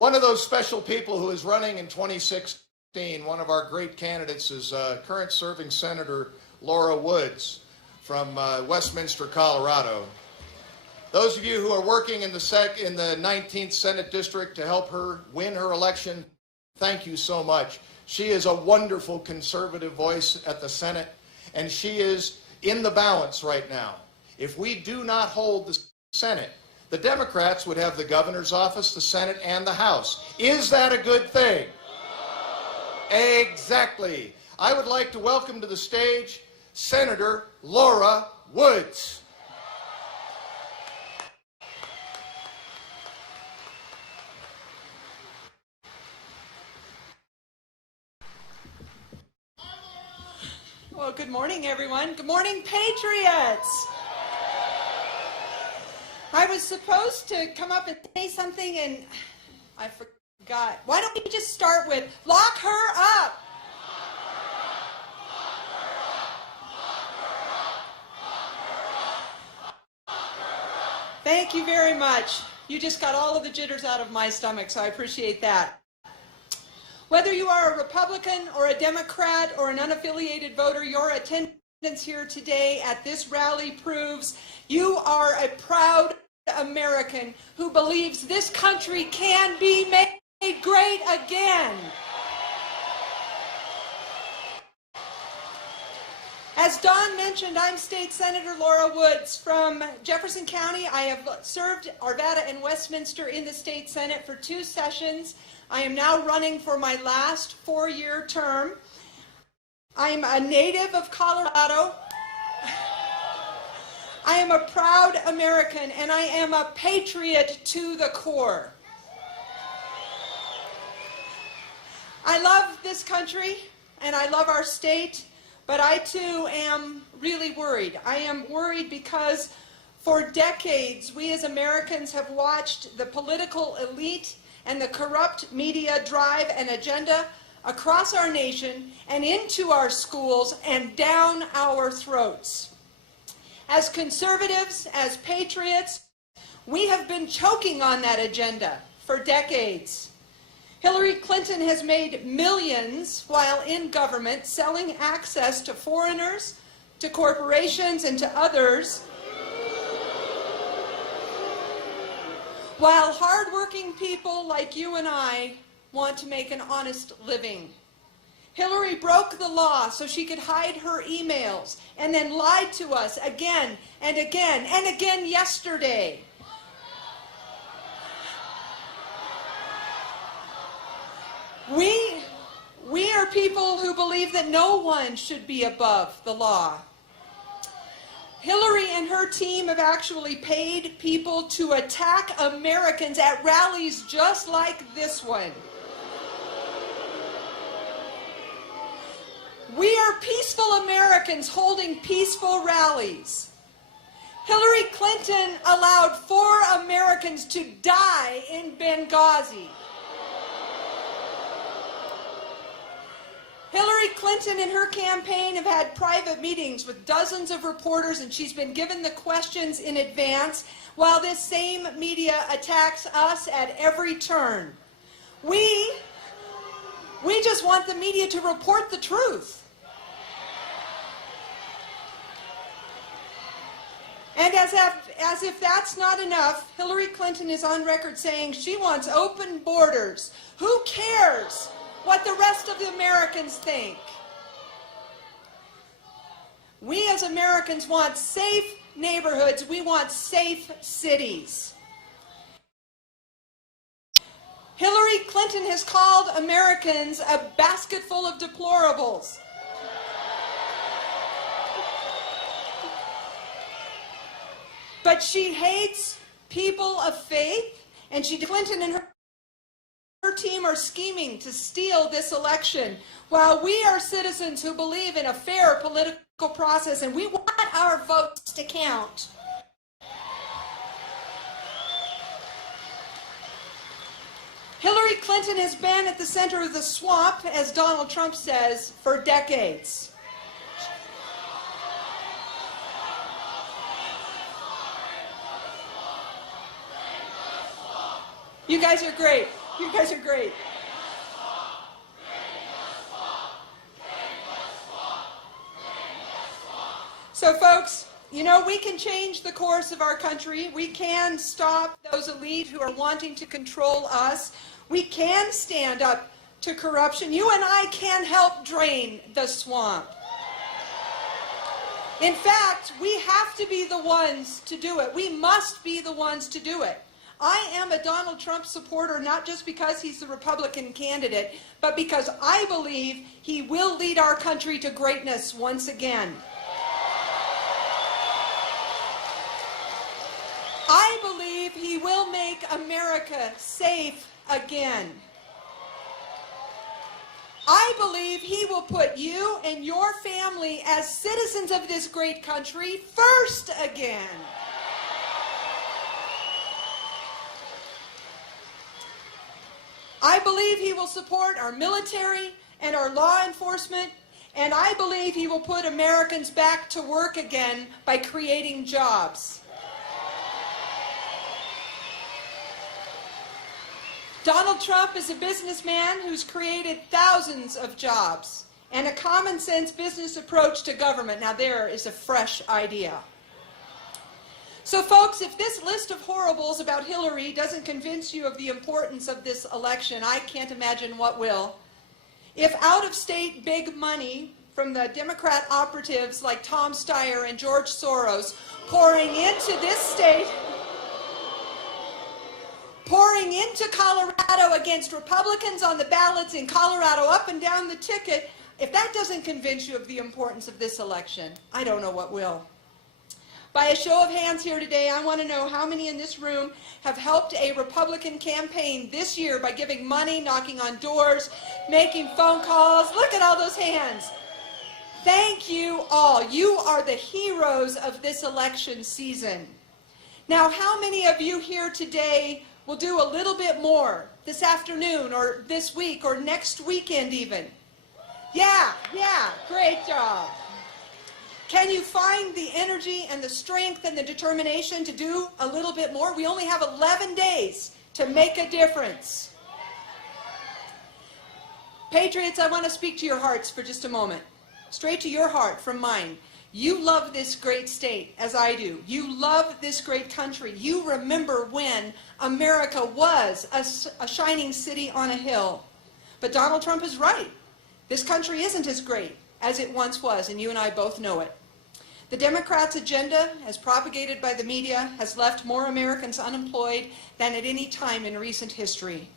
One of those special people who is running in 2016, one of our great candidates, is current serving Senator Laura Woods from Westminster, Colorado. Those of you who are working in the 19th Senate District to help her win her election, thank you so much. She is a wonderful conservative voice at the Senate, and she is in the balance right now. If we do not hold the Senate, the Democrats would have the governor's office, the Senate, and the House. Is that a good thing? Exactly. I would like to welcome to the stage Senator Laura Woods. Well, good morning, everyone. Good morning, Patriots. I was supposed to come up and say something, and I forgot. Why don't we just start with, lock her up? Thank you very much. You just got all of the jitters out of my stomach, so I appreciate that. Whether you are a Republican or a Democrat or an unaffiliated voter, your attendance here today at this rally proves you are a proud American who believes this country can be made great again. As Don mentioned, I'm State Senator Laura Woods from Jefferson County. I have served Arvada and Westminster in the State Senate for 2 sessions. I am now running for my last 4-year term. I'm a native of Colorado. I am a proud American, and I am a patriot to the core. I love this country, and I love our state, but I too am really worried. I am worried because for decades, we as Americans have watched the political elite and the corrupt media drive an agenda across our nation and into our schools and down our throats. As conservatives, as patriots, we have been choking on that agenda for decades. Hillary Clinton has made millions while in government, selling access to foreigners, to corporations, and to others, while hardworking people like you and I want to make an honest living. Hillary broke the law so she could hide her emails and then lied to us again and again and again yesterday. We are people who believe that no one should be above the law. Hillary and her team have actually paid people to attack Americans at rallies just like this one. We are peaceful Americans holding peaceful rallies. Hillary Clinton allowed 4 Americans to die in Benghazi. Hillary Clinton and her campaign have had private meetings with dozens of reporters, and she's been given the questions in advance, while this same media attacks us at every turn. We just want the media to report the truth. And as if that's not enough, Hillary Clinton is on record saying she wants open borders. Who cares what the rest of the Americans think? We as Americans want safe neighborhoods. We want safe cities. Hillary Clinton has called Americans a basket full of deplorables. But she hates people of faith, and Clinton and her team are scheming to steal this election, while we are citizens who believe in a fair political process, and we want our votes to count. Hillary Clinton has been at the center of the swamp, as Donald Trump says, for decades. You guys are great. You guys are great. So folks, you know, we can change the course of our country. We can stop those elite who are wanting to control us. We can stand up to corruption. You and I can help drain the swamp. In fact, we have to be the ones to do it. We must be the ones to do it. I am a Donald Trump supporter, not just because he's the Republican candidate, but because I believe he will lead our country to greatness once again. I believe he will make America safe again. I believe he will put you and your family as citizens of this great country first again. I believe he will support our military and our law enforcement, and I believe he will put Americans back to work again by creating jobs. Donald Trump is a businessman who's created thousands of jobs and a common sense business approach to government. Now there is a fresh idea. So folks, if this list of horribles about Hillary doesn't convince you of the importance of this election, I can't imagine what will. If out-of-state big money from the Democrat operatives like Tom Steyer and George Soros pouring into this state, pouring into Colorado against Republicans on the ballots in Colorado up and down the ticket, if that doesn't convince you of the importance of this election, I don't know what will. By a show of hands here today, I want to know how many in this room have helped a Republican campaign this year by giving money, knocking on doors, making phone calls. Look at all those hands. Thank you all. You are the heroes of this election season. Now, how many of you here today will do a little bit more this afternoon or this week or next weekend even? Yeah, great job. Can you find the energy and the strength and the determination to do a little bit more? We only have 11 days to make a difference. Patriots, I want to speak to your hearts for just a moment. Straight to your heart from mine. You love this great state, as I do. You love this great country. You remember when America was a shining city on a hill. But Donald Trump is right. This country isn't as great as it once was, and you and I both know it. The Democrats' agenda, as propagated by the media, has left more Americans unemployed than at any time in recent history.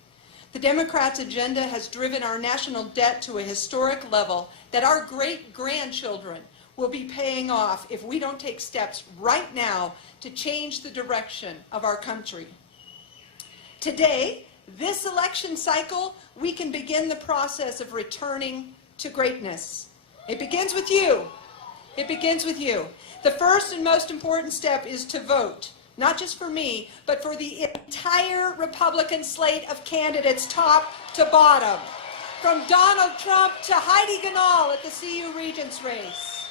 The Democrats' agenda has driven our national debt to a historic level that our great-grandchildren will be paying off if we don't take steps right now to change the direction of our country. Today, this election cycle, we can begin the process of returning to greatness. It begins with you. It begins with you. The first and most important step is to vote, not just for me, but for the entire Republican slate of candidates, top to bottom, from Donald Trump to Heidi Ganahl at the CU Regents race.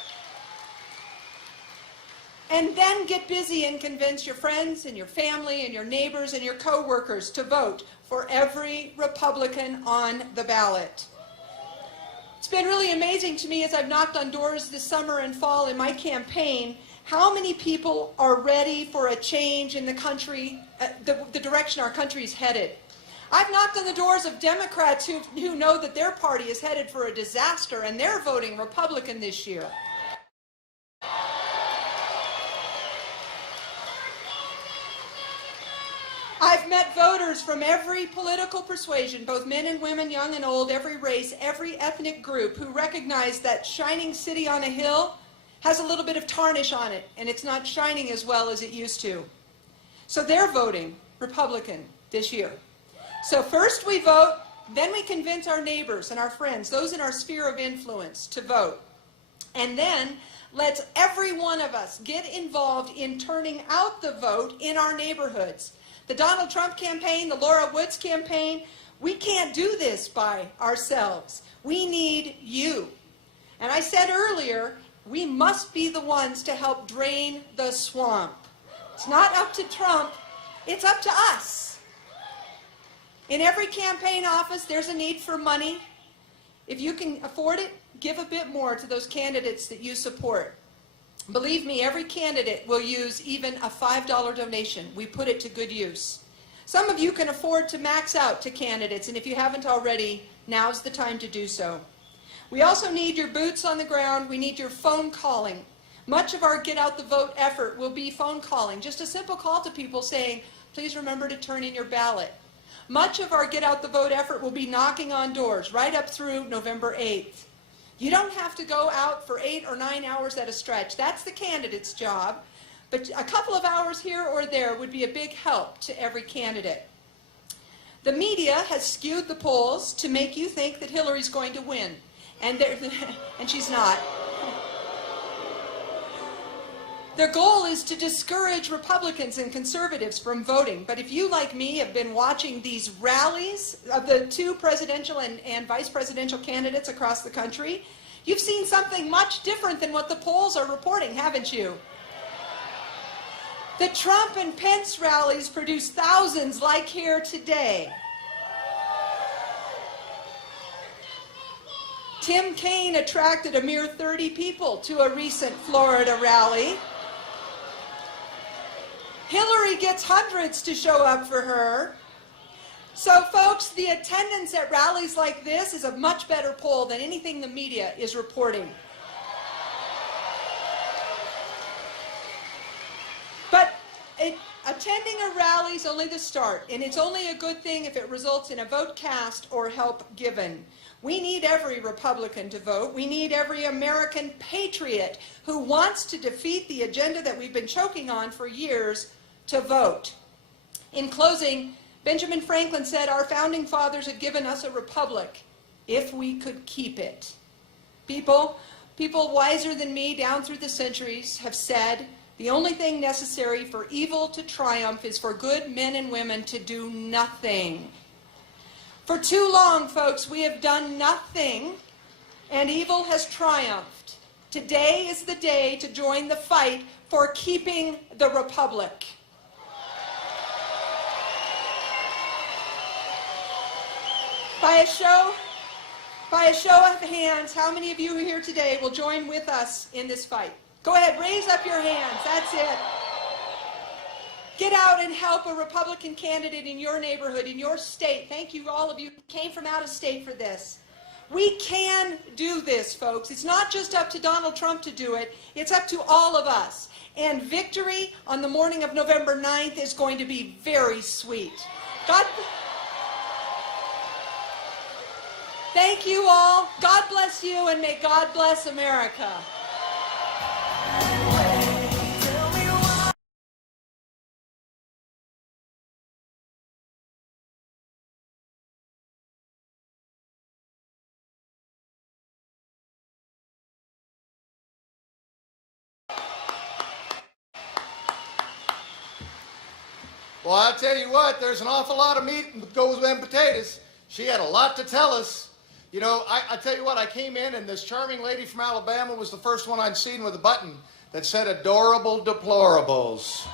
And then get busy and convince your friends and your family and your neighbors and your co-workers to vote for every Republican on the ballot. It's been really amazing to me as I've knocked on doors this summer and fall in my campaign, how many people are ready for a change in the country, the direction our country is headed. I've knocked on the doors of Democrats who know that their party is headed for a disaster and they're voting Republican this year. I've met voters from every political persuasion, both men and women, young and old, every race, every ethnic group, who recognize that shining city on a hill has a little bit of tarnish on it, and it's not shining as well as it used to. So they're voting Republican this year. So first we vote, then we convince our neighbors and our friends, those in our sphere of influence, to vote. And then let's every one of us get involved in turning out the vote in our neighborhoods. The Donald Trump campaign, the Laura Woods campaign, we can't do this by ourselves. We need you. And I said earlier, we must be the ones to help drain the swamp. It's not up to Trump, it's up to us. In every campaign office, there's a need for money. If you can afford it, give a bit more to those candidates that you support. Believe me, every candidate will use even a $5 donation. We put it to good use. Some of you can afford to max out to candidates, and if you haven't already, now's the time to do so. We also need your boots on the ground. We need your phone calling. Much of our Get Out the Vote effort will be phone calling, just a simple call to people saying, please remember to turn in your ballot. Much of our Get Out the Vote effort will be knocking on doors right up through November 8th. You don't have to go out for 8 or 9 hours at a stretch. That's the candidate's job. But a couple of hours here or there would be a big help to every candidate. The media has skewed the polls to make you think that Hillary's going to win. And she's not. Their goal is to discourage Republicans and conservatives from voting. But if you, like me, have been watching these rallies of the two presidential and vice presidential candidates across the country, you've seen something much different than what the polls are reporting, haven't you? The Trump and Pence rallies produce thousands like here today. Tim Kaine attracted a mere 30 people to a recent Florida rally. Hillary gets hundreds to show up for her. So folks, the attendance at rallies like this is a much better poll than anything the media is reporting. But attending a rally is only the start, and it's only a good thing if it results in a vote cast or help given. We need every Republican to vote. We need every American patriot who wants to defeat the agenda that we've been choking on for years to vote. In closing, Benjamin Franklin said, our founding fathers had given us a republic if we could keep it. People wiser than me down through the centuries have said, the only thing necessary for evil to triumph is for good men and women to do nothing. For too long, folks, we have done nothing, and evil has triumphed. Today is the day to join the fight for keeping the republic. By a show of hands, how many of you here today will join with us in this fight? Go ahead, raise up your hands. That's it. Get out and help a Republican candidate in your neighborhood, in your state. Thank you, all of you who came from out of state for this. We can do this, folks. It's not just up to Donald Trump to do it. It's up to all of us. And victory on the morning of November 9th is going to be very sweet. Thank you all. God bless you, and may God bless America. Well, I'll tell you what, there's an awful lot of meat that goes with them potatoes. She had a lot to tell us. You know, I tell you what, I came in and this charming lady from Alabama was the first one I'd seen with a button that said adorable deplorables.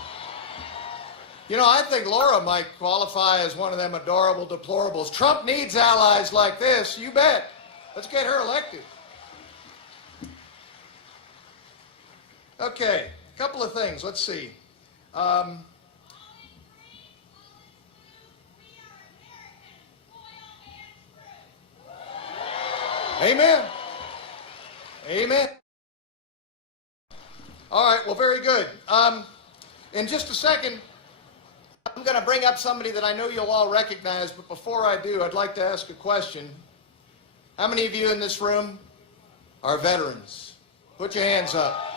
You know, I think Laura might qualify as one of them adorable deplorables. Trump needs allies like this, you bet. Let's get her elected. Okay, a couple of things, let's see. Amen. Amen. All right, well, very good. In just a second, I'm going to bring up somebody that I know you'll all recognize, but before I do, I'd like to ask a question. How many of you in this room are veterans? Put your hands up.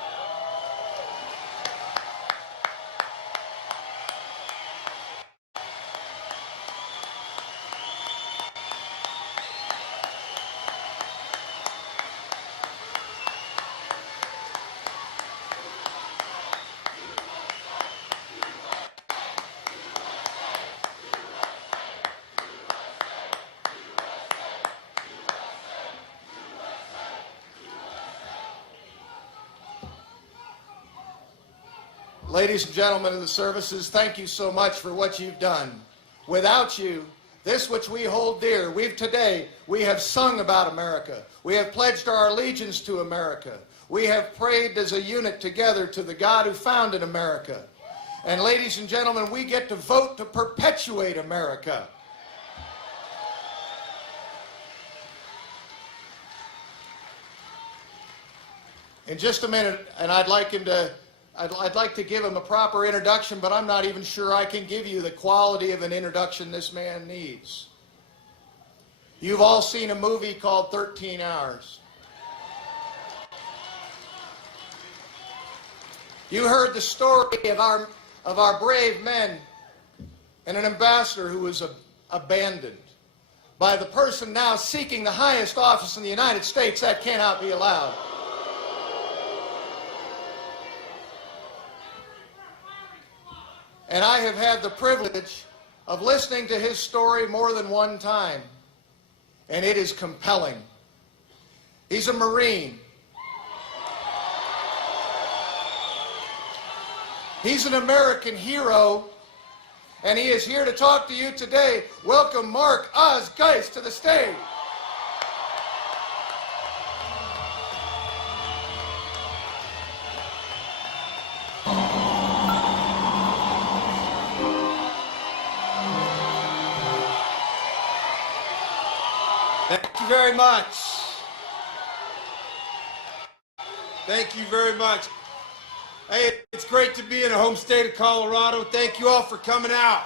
Ladies and gentlemen of the services, thank you so much for what you've done. Without you, this which we hold dear. We have sung about America. We have pledged our allegiance to America. We have prayed as a unit together to the God who founded America. And ladies and gentlemen, we get to vote to perpetuate America. In just a minute, and I'd like to give him a proper introduction, but I'm not even sure I can give you the quality of an introduction this man needs. You've all seen a movie called 13 Hours. You heard the story of our brave men and an ambassador who was abandoned by the person now seeking the highest office in the United States. That cannot be allowed. And I have had the privilege of listening to his story more than one time, and it is compelling. He's a Marine. He's an American hero, and he is here to talk to you today. Welcome Mark Oz Geist to the stage. Thank you very much. Thank you very much. Hey, it's great to be in the home state of Colorado. Thank you all for coming out.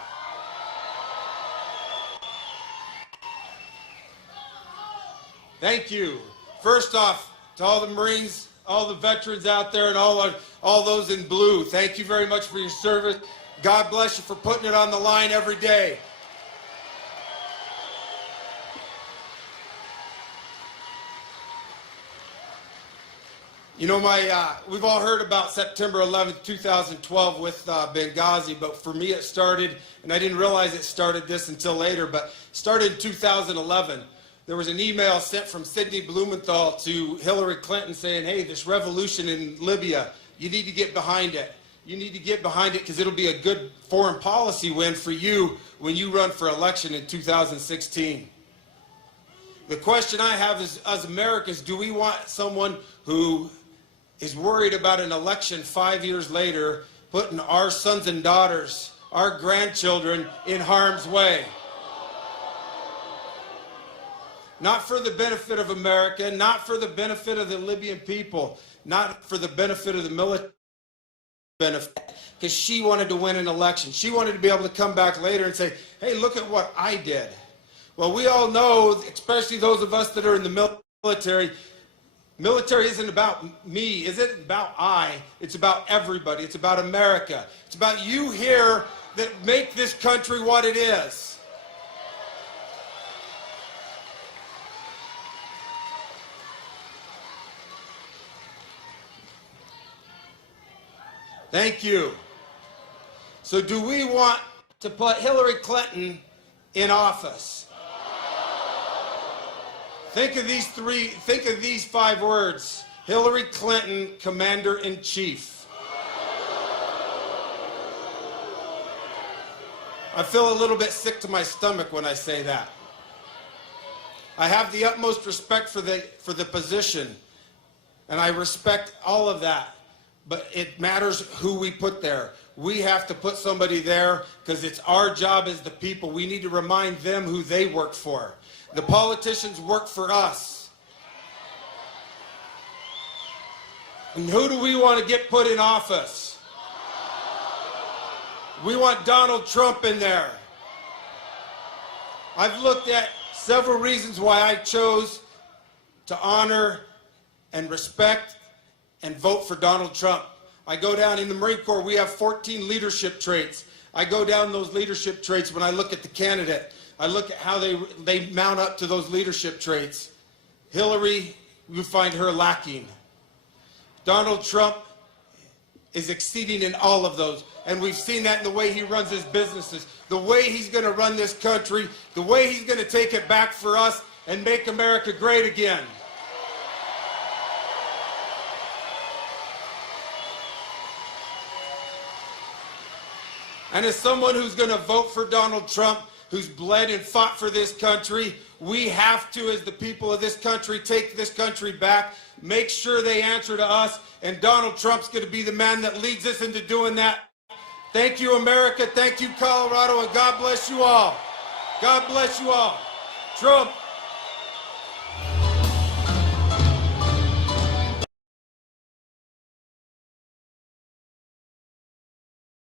Thank you. First off, to all the Marines, all the veterans out there, and all those in blue, thank you very much for your service. God bless you for putting it on the line every day. You know, we've all heard about September 11th, 2012 with Benghazi, but for me it started, and I didn't realize it started this until later, but it started in 2011. There was an email sent from Sidney Blumenthal to Hillary Clinton saying, hey, this revolution in Libya, you need to get behind it. You need to get behind it because it'll be a good foreign policy win for you when you run for election in 2016. The question I have is, as Americans, do we want someone who is worried about an election 5 years later, putting our sons and daughters, our grandchildren in harm's way? Not for the benefit of America, not for the benefit of the Libyan people, not for the benefit of the military benefit, because she wanted to win an election. She wanted to be able to come back later and say, hey, look at what I did. Well, we all know, especially those of us that are in the military, military isn't about me, isn't about I, it's about everybody, it's about America. It's about you here that make this country what it is. Thank you. So do we want to put Hillary Clinton in office? Think of these 5 words. Hillary Clinton, Commander-in-Chief. I feel a little bit sick to my stomach when I say that. I have the utmost respect for the position, and I respect all of that, but it matters who we put there. We have to put somebody there because it's our job as the people. We need to remind them who they work for. The politicians work for us. And who do we want to get put in office? We want Donald Trump in there. I've looked at several reasons why I chose to honor and respect and vote for Donald Trump. I go down in the Marine Corps, we have 14 leadership traits. I go down those leadership traits when I look at the candidate. I look at how they mount up to those leadership traits. Hillary, you find her lacking. Donald Trump is exceeding in all of those. And we've seen that in the way he runs his businesses, the way he's going to run this country, the way he's going to take it back for us and make America great again. And as someone who's going to vote for Donald Trump, who's bled and fought for this country. We have to, as the people of this country, take this country back, make sure they answer to us, and Donald Trump's going to be the man that leads us into doing that. Thank you, America. Thank you, Colorado, and God bless you all. God bless you all. Trump.